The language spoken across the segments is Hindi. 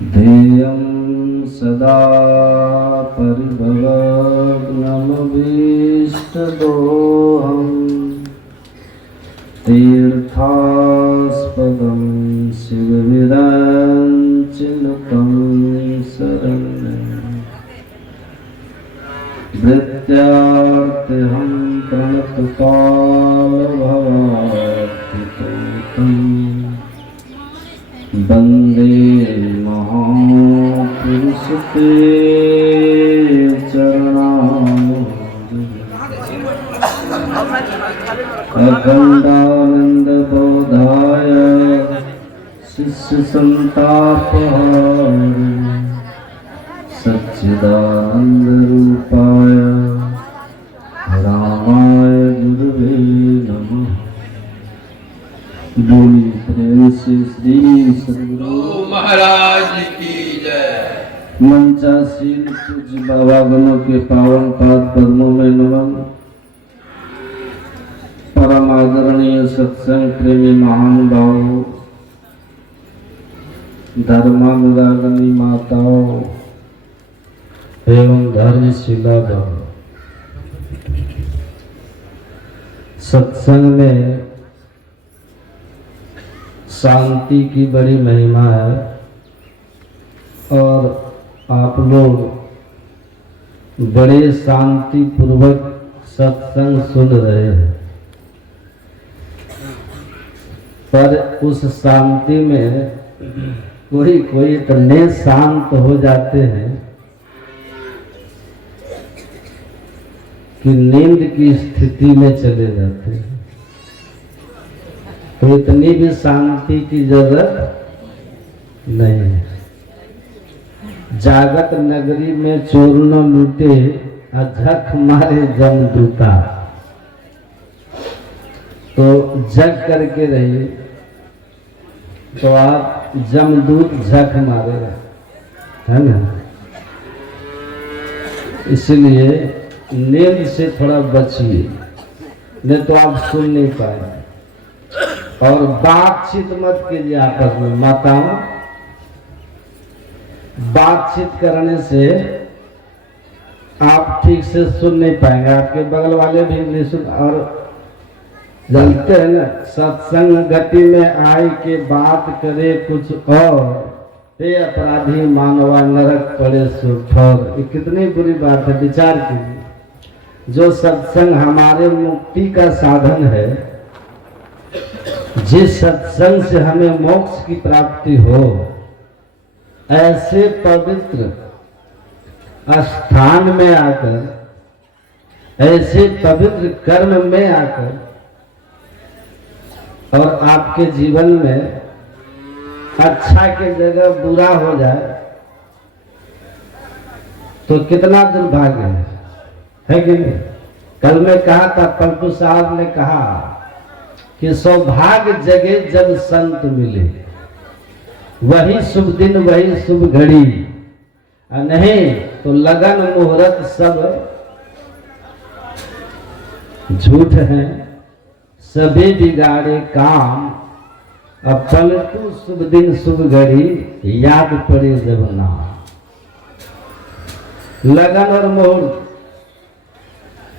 ध्येयं सदा परिभवग्नमभीष्टदोहम् तीर्थास्पदं शिवविरञ्चिनुतं शरण्यम् वृत्त्यार्तिहं प्रणतकालभवाप्तितोषम् वन्दे महापुरुषते अखण्डानन्दबोधाय शिष्यसन्तापहारिणे सच्चिदानन्दरूपाय रामाय गुरुवे नमः। बोलिए प्रेम से श्री सद्गुरु महाराज की जय। मंचासीन पूज्य बाबागणों के पावन पाद पद्मों में नमन। परम आदरणीय सत्संग प्रेमी महान भावों, धर्मानुरागिनी माताओं एवं धर्मशिला भाव, सत्संग में शांति की बड़ी महिमा है और आप लोग बड़े शांति पूर्वक सत्संग सुन रहे हैं, पर उस शांति में कोई इतने शांत हो जाते हैं कि नींद की स्थिति में चले जाते हैं। तो इतनी भी शांति की जरूरत नहीं है। जागत नगरी में चोर न लूटे अझक मारे जमदूता। तो जग करके रहिए तो आप जमदूत झक मारेगा, है ना। इसलिए नींद से थोड़ा बचिए, नहीं तो आप सुन नहीं पाएंगे। और बातचीत मत कीजिए आपस में माताओं। बातचीत करने से आप ठीक से सुन नहीं पाएंगे, आपके बगल वाले भी नहीं सुन। और जानते हैं ना, सत्संग गति में आए के बात करे कुछ और, हे अपराधी मानवा नरक पड़े सुठौर। ये कितनी बुरी बात है, विचार कीजिए। जो सत्संग हमारे मुक्ति का साधन है, जिस सत्संग से हमें मोक्ष की प्राप्ति हो, ऐसे पवित्र स्थान में आकर, ऐसे पवित्र कर्म में आकर और आपके जीवन में अच्छा के जगह बुरा हो जाए तो कितना दुर्भाग्य है कि नहीं। कल मैं कहा था, पलटू साहब ने कहा कि सौभाग्य जगे जब संत मिले, वही शुभ दिन वही शुभ घड़ी, नहीं तो लगन मुहूर्त सब झूठ है, सभी बिगाड़े काम। अब पलटू शुभ दिन शुभ घड़ी, याद पड़े जब नाम। लगन और मुहूर्त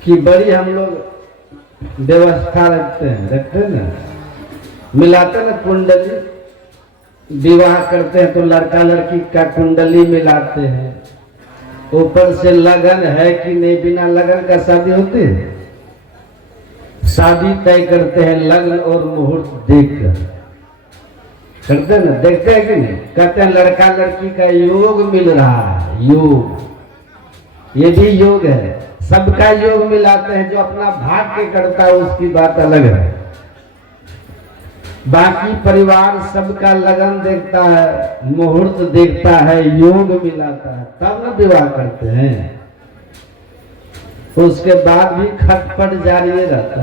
की बड़ी हम लोग व्यवस्था रखते हैं ना, मिलाते ना कुंडली। विवाह करते हैं तो लड़का लड़की का कुंडली मिलाते हैं, ऊपर से लगन है कि नहीं, बिना लगन का शादी होती है। शादी तय करते हैं लगन और मुहूर्त देखकर, करते हैं ना, देखते हैं कि नहीं। कहते हैं लड़का लड़की का योग मिल रहा है, योग, ये भी योग है। सबका योग मिलाते हैं, जो अपना भाग्य करता है उसकी बात अलग है। बाकी परिवार सबका लगन देखता है, मुहूर्त देखता है, योग मिलाता है, तब न विवाह करते हैं। उसके बाद भी खटपट जारी रहता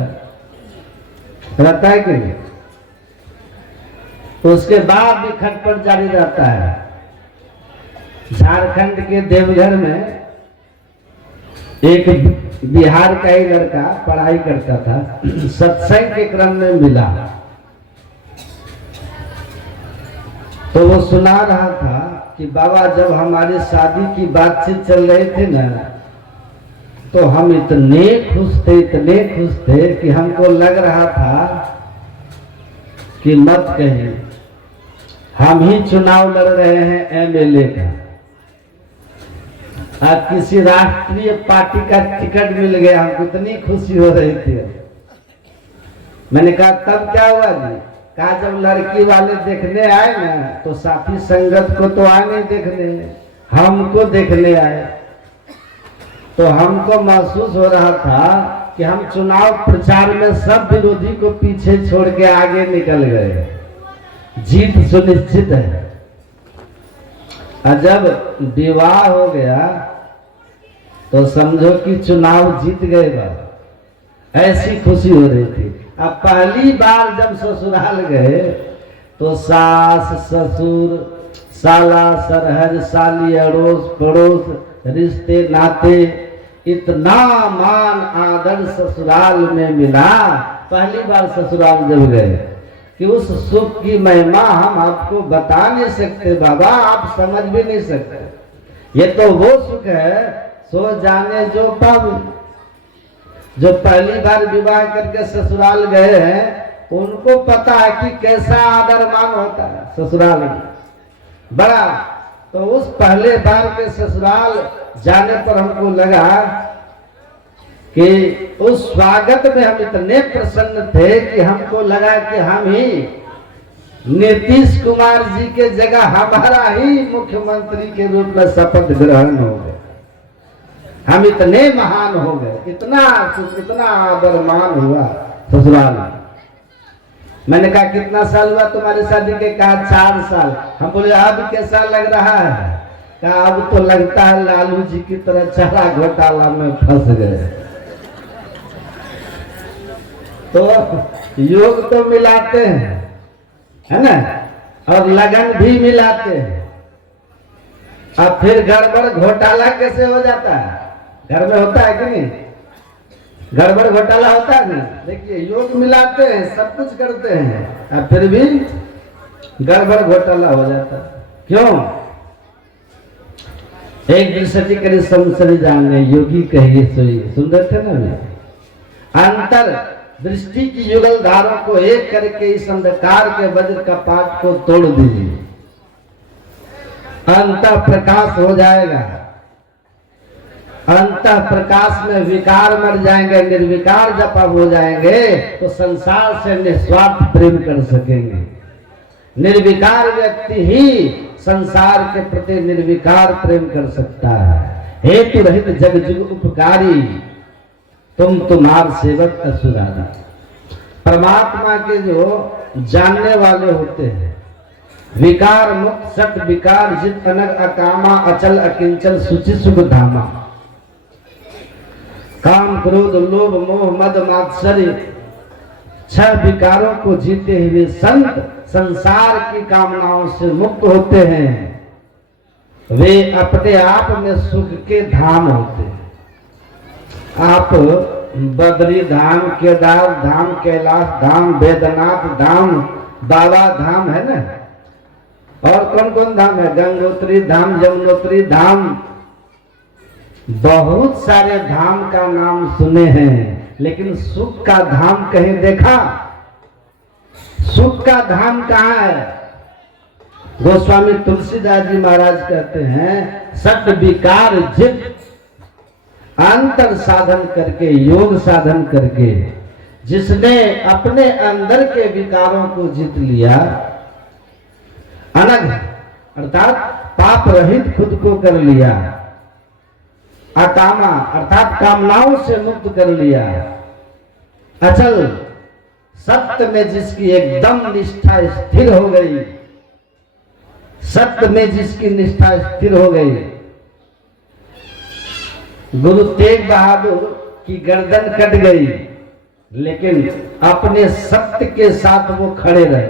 है कि नहीं। उसके बाद भी खटपट जारी रहता है। झारखंड के देवघर में एक बिहार का ही लड़का पढ़ाई करता था, सत्संग के क्रम में मिला तो वो सुना रहा था कि बाबा जब हमारी शादी की बातचीत चल रही थी ना, तो हम इतने खुश थे कि हमको लग रहा था कि मत कहिए, हम ही चुनाव लड़ रहे हैं एमएलए का, आज किसी राष्ट्रीय पार्टी का टिकट मिल गया। हमको इतनी खुशी हो रही थी। मैंने कहा तब क्या हुआ जी? कहा जब लड़की वाले देखने आए ना, तो साथी संगत को तो आए नहीं देखने, हमको देखने आए। तो हमको महसूस हो रहा था कि हम चुनाव प्रचार में सब विरोधी को पीछे छोड़ के आगे निकल गए, जीत सुनिश्चित है। और जब विवाह हो गया तो समझो कि चुनाव जीत गए बा। ऐसी खुशी हो रही थी। अब पहली बार जब ससुराल गए तो सास ससुर साला सरहज साली अड़ोस पड़ोस रिश्ते नाते इतना मान आदर ससुराल में मिला। पहली बार ससुराल जब गए कि उस सुख की महिमा हम आपको बता नहीं सकते बाबा, आप समझ भी नहीं सकते। ये तो वो सुख है सो जाने जो पाप। जो पहली बार विवाह करके ससुराल गए हैं उनको पता है कि कैसा आदर मान होता है ससुराल में बड़ा। तो उस पहले बार के ससुराल जाने पर हमको लगा कि उस स्वागत में हम इतने प्रसन्न थे कि हमको लगा कि हम ही नीतीश कुमार जी के जगह हमारा ही मुख्यमंत्री के रूप में शपथ ग्रहण हो गए। हम इतने महान हो गए, इतना आदर मान हुआ ससुराल में। मैंने कहा कितना साल हुआ तुम्हारी शादी के? कहा 4 साल। हम बोले अब कैसा लग रहा है? कहा अब तो लगता है लालू जी की तरह चारा घोटाला में फंस गए। तो योग तो मिलाते हैं, है ना, और लगन भी मिलाते हैं। अब फिर गड़बड़ घोटाला कैसे हो जाता है? घर में होता है कि नहीं? गड़बड़ घोटाला होता है ना। देखिए योग मिलाते हैं, सब कुछ करते हैं, अब फिर भी गड़बड़ घोटाला हो जाता है। क्यों? एक दूसरे करी समझ जाने योगी कहिए सोई। सुंदर थे ना भी। अंतर दृष्टि की युगल धारों को एक करके इस अंधकार के वज्र कपाट को तोड़ दीजिए, अंत प्रकाश हो जाएगा। अंत प्रकाश में विकार मर जाएंगे, निर्विकार जब आप हो जाएंगे तो संसार से निस्वार्थ प्रेम कर सकेंगे। निर्विकार व्यक्ति ही संसार के प्रति निर्विकार प्रेम कर सकता है। हेतु रहित जग जुग उपकारी, तुम तुम्हार सेवक असुरारी। परमात्मा के जो जानने वाले होते हैं, विकार मुक्त सत विकार जित अनग अकामा अचल अकिंचल सुचि सुख धामा। काम क्रोध लोभ मोह मद मात्सर्य 6 विकारों को जीते हुए संत संसार की कामनाओं से मुक्त होते हैं। वे अपने आप में सुख के धाम होते हैं। आप बद्री धाम, केदार धाम, कैलाश धाम, वेदनाथ धाम, बाबा धाम है ना, और कौन कौन धाम है? गंगोत्री धाम, यमुनोत्री धाम, बहुत सारे धाम का नाम सुने हैं, लेकिन सुख का धाम कहीं देखा? सुख का धाम कहाँ है? गोस्वामी तुलसीदास जी महाराज कहते हैं सत विकार जित, अंतर साधन करके योग साधन करके जिसने अपने अंदर के विकारों को जीत लिया, अनग अर्थात पाप रहित खुद को कर लिया, अकामा अर्थात कामनाओं से मुक्त कर लिया, अचल सत्य में जिसकी एकदम निष्ठा स्थिर हो गई, सत्य में जिसकी निष्ठा स्थिर हो गई। गुरु तेग बहादुर की गर्दन कट गई, लेकिन अपने सत्य के साथ वो खड़े रहे,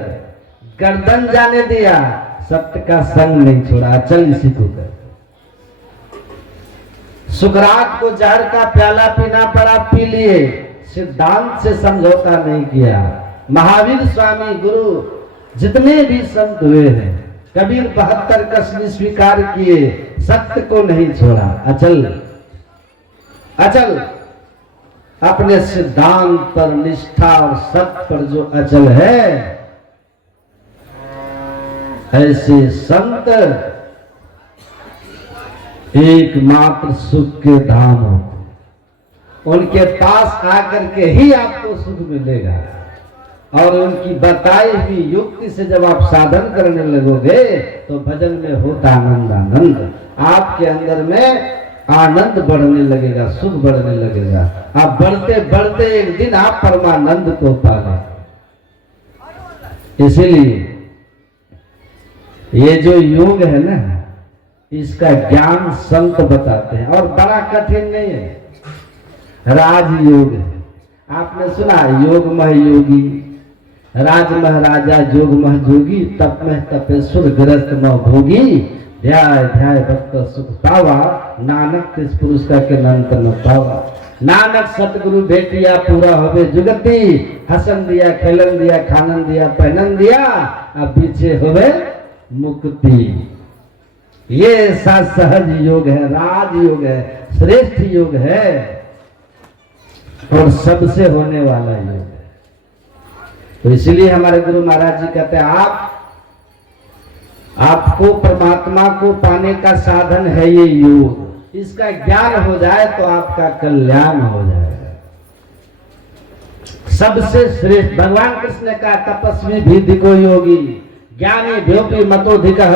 गर्दन जाने दिया, सत्य का संग नहीं छोड़ा, अचल स्थित होकर। सुकरात को जहर का प्याला पीना पड़ा, पी लिए, सिद्धांत से समझौता नहीं किया। महावीर स्वामी गुरु जितने भी संत हुए हैं कबीर 72 कसम स्वीकार किए, सत्य को नहीं छोड़ा। अचल अचल अपने सिद्धांत पर निष्ठा और सत्य पर जो अचल है, ऐसे संत एकमात्र सुख के धाम होते। उनके पास आकर के ही आपको सुख मिलेगा। और उनकी बताई हुई युक्ति से जब आप साधन करने लगोगे तो भजन में होता आनंद आनंद, आपके अंदर में आनंद बढ़ने लगेगा, सुख बढ़ने लगेगा। आप बढ़ते बढ़ते एक दिन आप परमानंद को पाए। इसीलिए ये जो योग है ना, इसका ज्ञान संत बताते हैं और बड़ा कठिन नहीं है। राजयोग है, आपने सुना योग मह योगी, राज महाराजा जोग मह जोगी, तप में तपेश्वर ग्रस्त मह भोगी, ध्याय ध्याय भक्त सुख पावा, नानक इस पुरुष का के नंत न पावा। नानक सतगुरु भेटिया पूरा होवे जुगति, हसन दिया खेलन दिया खानन दिया पहनन दिया, अब पीछे होवे मुक्ति। ये ऐसा सहज योग है, राज योग है, श्रेष्ठ योग है और सबसे होने वाला योग है। तो इसलिए हमारे गुरु महाराज जी कहते हैं आपको परमात्मा को पाने का साधन है ये योग। इसका ज्ञान हो जाए तो आपका कल्याण हो जाएगा। सबसे श्रेष्ठ भगवान कृष्ण ने कहा तपस्वी भी दिको योगी, ज्ञानी भ्योपि मतोधिकः,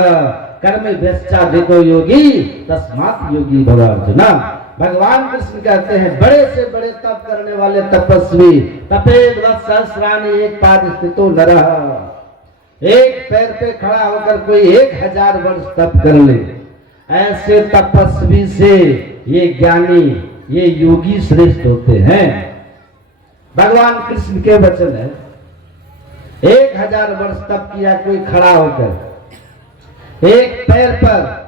कर्म भ्यश्चाधिको योगी, तस्मात् योगी भव अर्जुन। भगवान कृष्ण कहते हैं बड़े से बड़े तप करने वाले तपस्वी, तपेद सहस्राणि एक पाद स्थितो नरः, एक पैर पे खड़ा होकर कोई 1000 वर्ष तप कर ले, ऐसे तपस्वी से ये ज्ञानी ये योगी श्रेष्ठ होते हैं। भगवान कृष्ण के वचन है। 1000 वर्ष तप किया कोई खड़ा होकर एक पैर पर,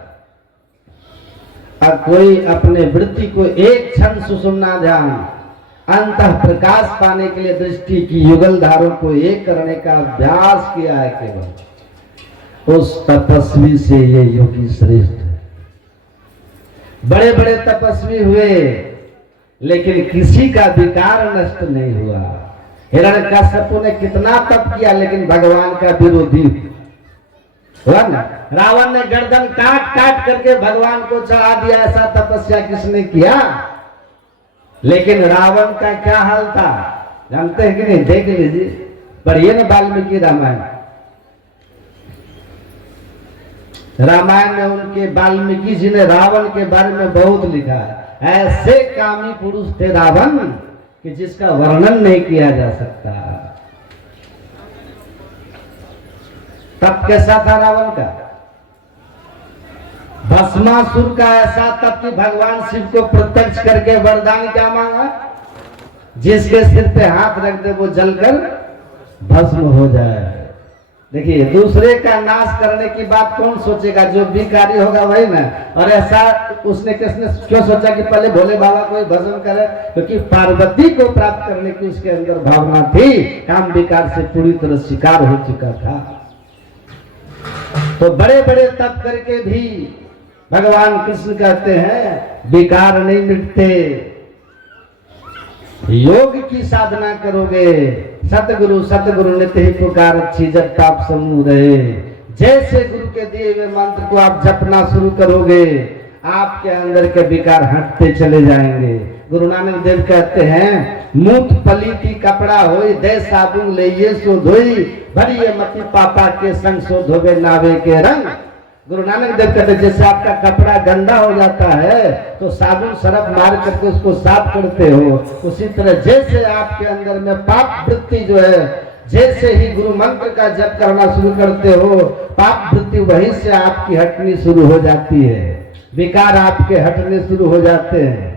और कोई अपने वृत्ति को एक क्षण सुषुम्ना ध्यान अंतः प्रकाश पाने के लिए दृष्टि की युगल धारों को एक करने का अभ्यास किया है केवल, उस तपस्वी से ये योगी श्रेष्ठ है। बड़े बड़े तपस्वी हुए लेकिन किसी का विकार नष्ट नहीं हुआ। हिरण्यकश्यप ने कितना तप किया लेकिन भगवान का विरोधी हुआ ना। रावण ने गर्दन काट काट करके भगवान को चढ़ा दिया, ऐसा तपस्या किसने किया। लेकिन रावण का क्या हाल था जानते हैं कि नहीं, देख लीजिए, पढ़िए ना वाल्मीकि रामायण। रामायण में उनके वाल्मीकि जी ने रावण के बारे में बहुत लिखा है। ऐसे कामी पुरुष थे रावण कि जिसका वर्णन नहीं किया जा सकता। तप कैसा था रावण का, भस्मासुर का ऐसा तप कि भगवान शिव को प्रत्यक्ष करके वरदान क्या मांगा, जिसके सिर पे हाथ रख दे वो जलकर भस्म हो जाए। देखिए दूसरे का नाश करने की बात कौन सोचेगा, जो विकारी होगा वही ना। और ऐसा उसने किसने क्यों सोचा कि पहले भोले बाबा को ही भस्म करे, क्योंकि पार्वती को प्राप्त करने की उसके अंदर भावना थी। काम विकार से पूरी तरह शिकार हो चुका था। तो बड़े बड़े तप करके भी भगवान कृष्ण कहते हैं विकार नहीं मिटते। योग की साधना करोगे, सतगुरु सतगुरु नित्य ही पुकार अच्छी जब ताप समूह रहे। जैसे गुरु के दिए हुए मंत्र को आप जपना शुरू करोगे, आपके अंदर के विकार हटते चले जाएंगे। गुरु नानक देव कहते हैं मूत पलीटी कपड़ा होई, दे साबुन ले ये सो धोई, भरिए मती पापा के संग सो धोबे नावे के रंग। गुरु नानक देव कहते जैसे आपका कपड़ा गंदा हो जाता है तो साबुन सरफ मार करके उसको साफ करते हो, उसी तरह जैसे आपके अंदर में पाप वृत्ति जो है, जैसे ही गुरु मंत्र का जप करना शुरू करते हो, पाप वृत्ति वहीं से आपकी हटनी शुरू हो जाती है, विकार आपके हटने शुरू हो जाते हैं।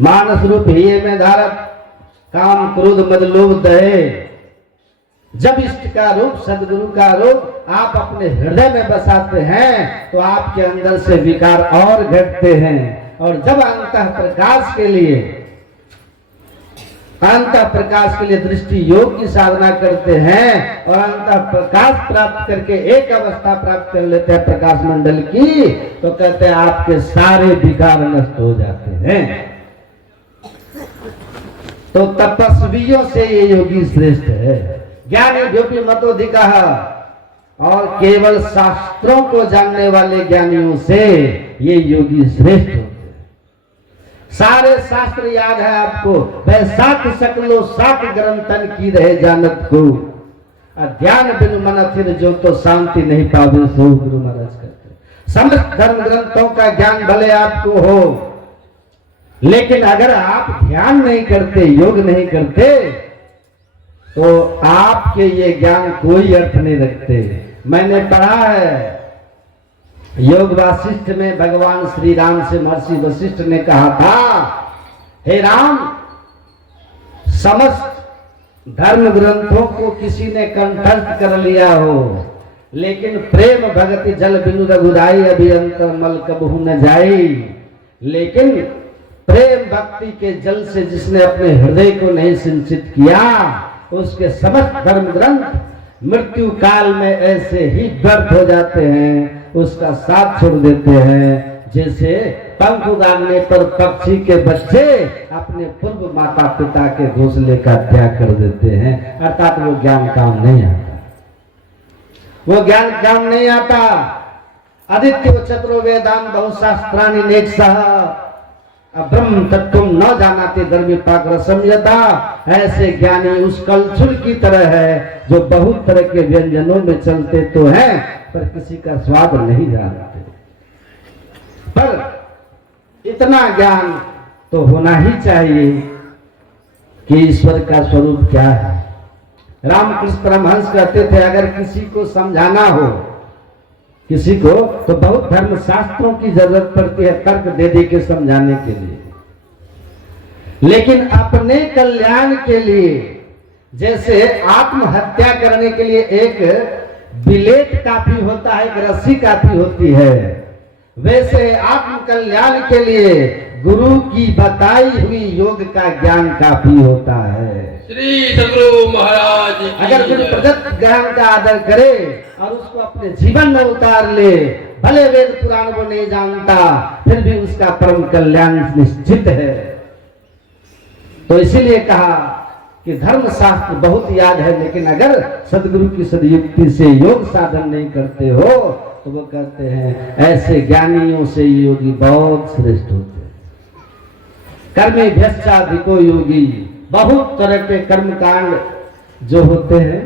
मानस रूप ही में धारक काम क्रोध मद लोभ दहे, जब इष्ट का रूप सदगुरु का रूप आप अपने हृदय में बसाते हैं तो आपके अंदर से विकार और घटते हैं। और जब अंतः प्रकाश के लिए अनंत प्रकाश के लिए दृष्टि योग की साधना करते हैं और अनंत प्रकाश प्राप्त करके एक अवस्था प्राप्त कर लेते हैं प्रकाश मंडल की, तो कहते हैं आपके सारे विकार नष्ट हो जाते हैं। तो तपस्वियों से ये योगी श्रेष्ठ है। ज्ञानी जो मतोधिका, और केवल शास्त्रों को जानने वाले ज्ञानियों से ये योगी श्रेष्ठ होते हैं। सारे शास्त्र याद है आपको, वह साख सकलो साख ग्रंथन की रहे जानत को, ध्यान बिनु मन थिर जो तो शांति नहीं पावे सो गुरु महाराज कहते। समस्त धर्म ग्रंथों का ज्ञान भले आपको हो, लेकिन अगर आप ध्यान नहीं करते, योग नहीं करते, तो आपके ये ज्ञान कोई अर्थ नहीं रखते। मैंने पढ़ा है योग वासिष्ठ में भगवान श्री राम से महर्षि वशिष्ठ ने कहा था, हे राम, समस्त धर्म ग्रंथों को किसी ने कंठस्थ कर लिया हो, लेकिन प्रेम भगति जल बिनु रघुराई अभियंतर मल कबहू न जाई। लेकिन प्रेम भक्ति के जल से जिसने अपने हृदय को नहीं सिंचित किया, उसके समस्त धर्म ग्रंथ मृत्यु काल में ऐसे ही व्यर्थ हो जाते हैं, उसका साथ छोड़ देते हैं, जैसे पंख उगाड़ने पर पक्षी के बच्चे अपने पूर्व माता पिता के घोंसले का त्याग कर देते हैं। अर्थात वो ज्ञान काम नहीं आता, वो ज्ञान काम नहीं आता। आदित्य चतुरो वेदान बहुशास्त्राणि नेक्षः ब्रह्म तत्व न जानाते धर्मीपाग्र संयता। ऐसे ज्ञानी उस कलछुल की तरह है जो बहुत तरह के व्यंजनों में चलते तो हैं पर किसी का स्वाद नहीं जानते। पर इतना ज्ञान तो होना ही चाहिए कि ईश्वर का स्वरूप क्या है। रामकृष्ण परमहंस कहते थे, अगर किसी को समझाना हो किसी को, तो बहुत धर्म शास्त्रों की जरूरत पड़ती है तर्क दे दे के समझाने के लिए, लेकिन अपने कल्याण के लिए, जैसे आत्महत्या करने के लिए एक बिलेट काफी होता है, एक रस्सी काफी होती है, वैसे आत्म कल्याण के लिए गुरु की बताई हुई योग का ज्ञान काफी होता है। श्री सद्गुरु महाराज की अगर गुरु प्रदत्त ज्ञान का आदर करे और उसको अपने जीवन में उतार ले, भले वेद पुराण वो नहीं जानता, फिर भी उसका परम कल्याण निश्चित है। तो इसीलिए कहा कि धर्म शास्त्र बहुत याद है, लेकिन अगर सदगुरु की सदयुक्ति से योग साधन नहीं करते हो, तो वो कहते हैं ऐसे ज्ञानियों से योगी बहुत श्रेष्ठ होते हैं। कर्मे भ्यश्चाधिको योगी, बहुत तरह के कर्म कांड जो होते हैं,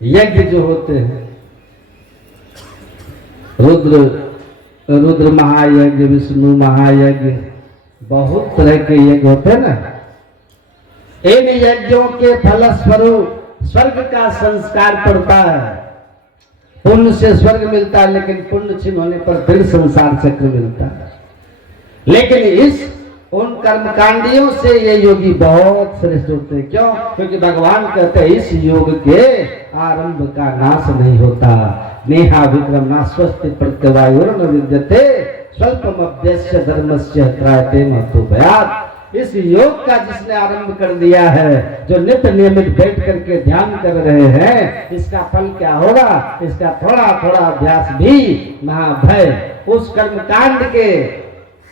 यज्ञ जो होते हैं, रुद्र महायज्ञ, विष्णु महायज्ञ, बहुत तरह के यज्ञ होते हैं ना। इन यज्ञों के फलस्वरूप स्वर्ग का संस्कार पड़ता है। पुण्य से स्वर्ग मिलता है, लेकिन पुण्य क्षीण होने पर फिर संसार चक्र मिलता है। लेकिन इस उन कर्मकांडियों से ये योगी बहुत श्रेष्ठ होते हैं। क्यों? क्योंकि भगवान कहते हैं इस योग के आरंभ का नाश नहीं होता। नेहा विक्रम ना स्वस्ति प्रत्यवायुर न विद्यते स्वल्पम अभ्यस्य धर्मस्य त्रायते महतो भयात्। इस योग का जिसने आरंभ कर दिया है, जो नित्य नियमित बैठ करके ध्यान कर रहे हैं, इसका फल क्या होगा? इसका थोड़ा थोड़ा अभ्यास भी महाभय उस कर्मकांड के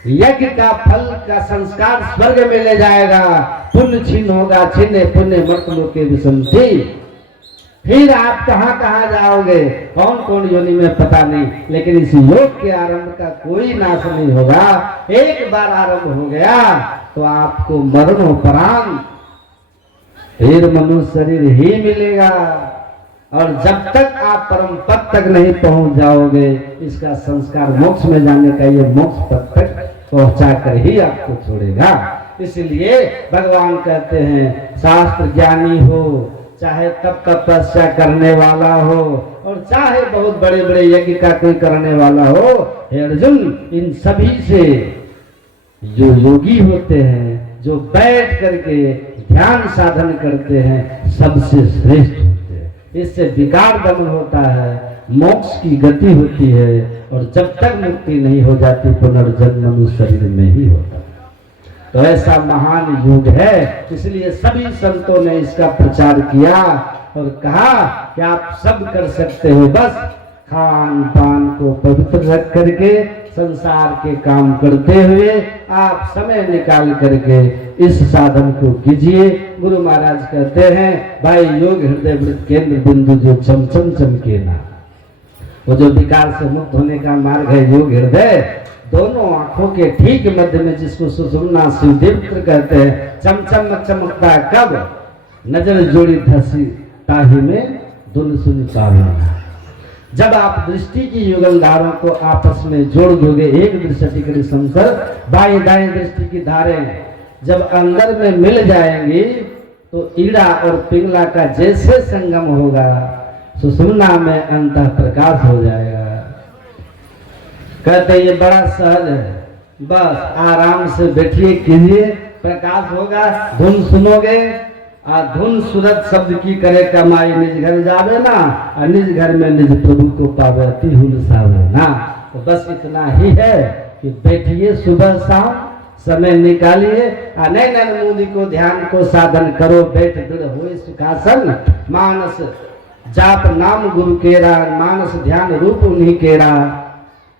यज्ञ का फल का संस्कार स्वर्ग में ले जाएगा। पुण्य छीन होगा, छीने पुण्य मर्तलों के विसंति। फिर आप कहाँ कहाँ जाओगे, कौन कौन योनि में पता नहीं, लेकिन इस योग के आरंभ का कोई नाश नहीं होगा। एक बार आरंभ हो गया तो आपको मरणोपरांत फिर मनुष्य शरीर ही मिलेगा, और जब तक आप परम पद तक नहीं पहुंच जाओगे, इसका संस्कार मोक्ष में जाने का ये मोक्ष पद तक पहुंचा कर ही आपको छोड़ेगा। इसलिए भगवान कहते हैं शास्त्र ज्ञानी हो, चाहे तप तपस्या करने वाला हो, और चाहे बहुत बड़े बड़े यज्ञ का कोई करने वाला हो, हे अर्जुन, इन सभी से जो योगी होते हैं, जो बैठ करके ध्यान साधन करते हैं, सबसे श्रेष्ठ होते हैं। इससे विकार दमन होता है, मोक्ष की गति होती है, और जब तक मुक्ति नहीं हो जाती पुनर्जन्म मनुष्य शरीर में ही होता है। तो ऐसा महान युग है, इसलिए सभी संतों ने इसका प्रचार किया और कहा कि आप सब कर सकते हो, बस खान पान को पवित्र रख करके संसार के काम करते हुए आप समय निकाल करके इस साधन को कीजिए। गुरु महाराज कहते हैं, भाई योग हृदय वृत्त केंद्र बिंदु जो चमचम चमके ना, वो जो विकार से मुक्त होने का मार्ग है योग हृदय, दोनों आंखों के ठीक मध्य में जिसको सुषुम्ना शिवदीप्त कहते हैं, चमचम चमकता कब, नजर जोड़ी धसी ताही में धुन सुन पावे। जब आप दृष्टि की युगलधारों को आपस में जोड़ दोगे, एक दृष्टि के संसर बाएं दाएं दृष्टि की धारें जब अंदर में मिल जाएंगी तो ईड़ा और पिंगला का जैसे संगम होगा, सुषुम्ना में अंतः प्रकाश हो जाएगा। कहते ये बड़ा सहज है, बस आराम से बैठिए कीजिए, प्रकाश होगा, धुन सुनोगे, धुन सूरत शब्द की करे कमाई, निज घर जावे ना, और निज घर में निज प्रभु को पावे अति हुलसावे ना। तो बस इतना ही है कि बैठिए, सुबह शाम समय निकालिए, नैन मूली को ध्यान को साधन करो, बैठ दृढ़ होए सुखासन, मानस जाप नाम गुरु केरा, मानस ध्यान रूप उन्हीं केरा,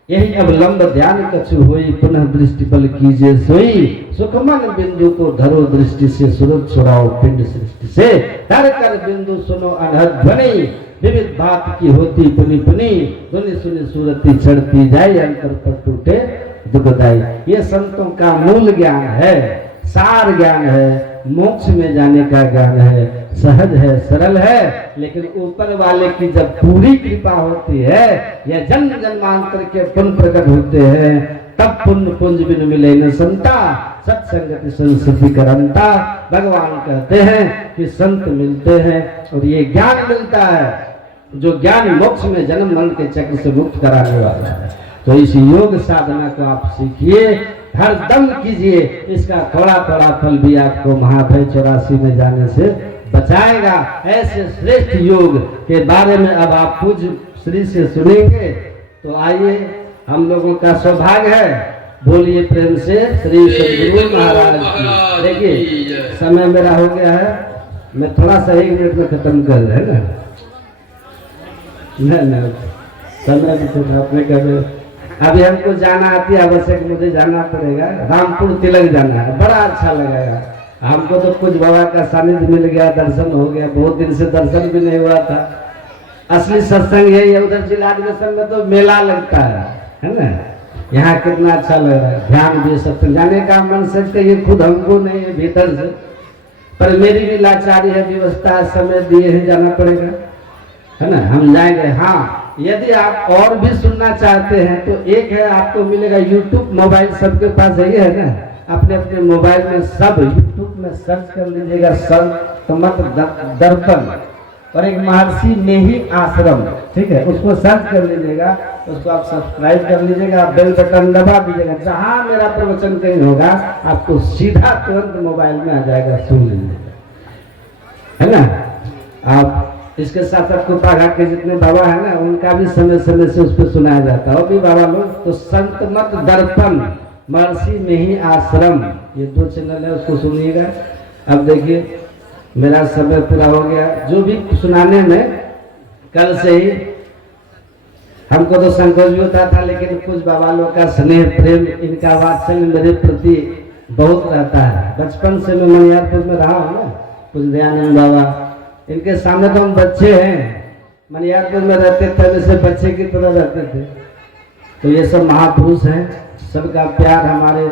यही अवलंब ध्यान कछु होई, पुनः दृष्टि बल कीजिए सोई, सुखमन बिंदु को धरो दृष्टि से, सुरत छुड़ाओ पिंड सृष्टि से, धर कर बिंदु सुनो अनहद ध्वनि, विविध भात की होती पुनि पुनि, धुनि सुनि सूरती चढ़ती जाए, अंतर पर टूटे दुखदाई। ये संतों का मूल ज्ञान है, सार ज्ञान है, मोक्ष में जाने का ज्ञान है, सहज है, सरल है, लेकिन ऊपर वाले की जब पूरी कृपा होती है, या जन्म जन्मांतर के पुण्य प्रकट होते हैं, तब पुण्य पुंज बिन मिले न संता, सत्संगति संस्कृति करंता। भगवान कहते हैं कि संत मिलते हैं और ये ज्ञान मिलता है, जो ज्ञान मोक्ष में जन्म मरण के चक्र से मुक्त कराने वाला है। तो इस योग साधना को आप सीखिए, हर दम कीजिए, इसका थोड़ा थोड़ा फल भी आपको महाभय 84 में जाने से बचाएगा। ऐसे श्रेष्ठ योग के बारे में अब आप पूज्य श्री से सुनेंगे, तो आइए, हम लोगों का सौभाग्य है, बोलिए प्रेम से श्री सद्गुरु महाराज की। देखिए समय मेरा हो गया है, मैं थोड़ा सा 1 मिनट में खत्म कर रहे हैं ना, समय भी तो आपने कहा अभी हमको जाना आती है, आवश्यक मुझे जाना पड़ेगा, रामपुर तिलक जाना है, बड़ा अच्छा लगेगा हमको। तो कुछ बाबा का सानिध्य मिल गया, दर्शन हो गया, बहुत दिन से दर्शन भी नहीं हुआ था। असली सत्संग है ये, उधर जिला अधिवेशन में तो मेला लगता है ना, यहाँ कितना अच्छा लग रहा है, ध्यान भी सत्संग जाने का मन सकते, ये खुद हमको नहीं है भीतर से, पर मेरी भी लाचारी है, व्यवस्था समय दिए हैं, जाना पड़ेगा, है ना, हम जाएंगे। हाँ, यदि आप और भी सुनना चाहते हैं तो एक है, आपको मिलेगा यूट्यूब, मोबाइल सबके पास है ना, अपने अपने मोबाइल में सब यूट्यूब में सर्च कर लीजिएगा, संत मत दर्पण, और एक महर्षि नेही आश्रम, ठीक है, उसको सर्च कर लीजिएगा, उसको आप सब्सक्राइब कर लीजिएगा, बेल बटन दबा दीजिएगा, जहां मेरा प्रवचन कहीं होगा आपको सीधा तुरंत मोबाइल में आ जाएगा, सुन लीजिएगा, है ना। आप इसके साथ साथ कुपा घाट के जितने बाबा है ना, उनका भी समय समय से उस पर सुनाया जाता है, और भी बाबा लोग। तो संत मत दर्पण, महर्षि नेही आश्रम, ये 2 चैनल है, उसको सुनिएगा। अब देखिए मेरा समय पूरा हो गया, जो भी सुनाने में कल से ही हमको तो संकोच भी होता था, लेकिन कुछ बाबा लोग का स्नेह प्रेम, इनका वात्सल्य मेरे प्रति बहुत रहता है। बचपन से मैं मनियारपुर में रहा हूँ ना, कुछ दयानंद बाबा, इनके सामने तो हम बच्चे हैं, मनियारपुर में रहते थे, जैसे बच्चे की तरह रहते थे। तो ये सब महापुरुष हैं, सबका प्यार हमारे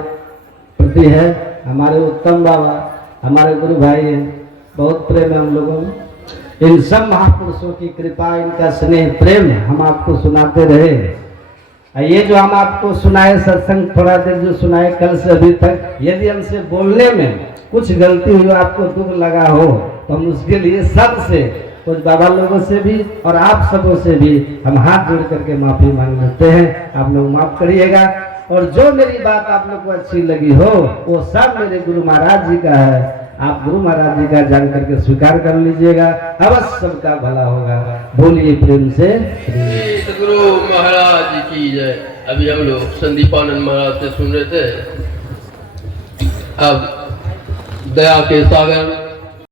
प्रति है, हमारे उत्तम बाबा, हमारे गुरु भाई हैं, बहुत प्रेम है हम लोगों में। इन सब महापुरुषों की कृपा, इनका स्नेह प्रेम हम आपको सुनाते रहे। ये जो हम आपको सुनाए सत्संग, थोड़ा देर जो सुनाए कल से अभी तक, यदि हमसे बोलने में कुछ गलती हुई, आपको दुख लगा हो, तो हम उसके लिए सबसे, कुछ बाबा लोगों से भी और आप सबों से भी हम हाथ जोड़ करके माफी मांग लेते हैं। आप लोग माफ करिएगा, और जो मेरी बात आप लोग को अच्छी लगी हो, वो सब मेरे गुरु महाराज जी का है, आप गुरु महाराज जी का जान करके स्वीकार कर लीजिएगा, अवश्य सबका भला होगा। बोलिए प्रेम से सद्गुरु महाराज जी की जय। अभी हम लोग संदीपानंद महाराज से सुन रहे थे। अब दया के सागर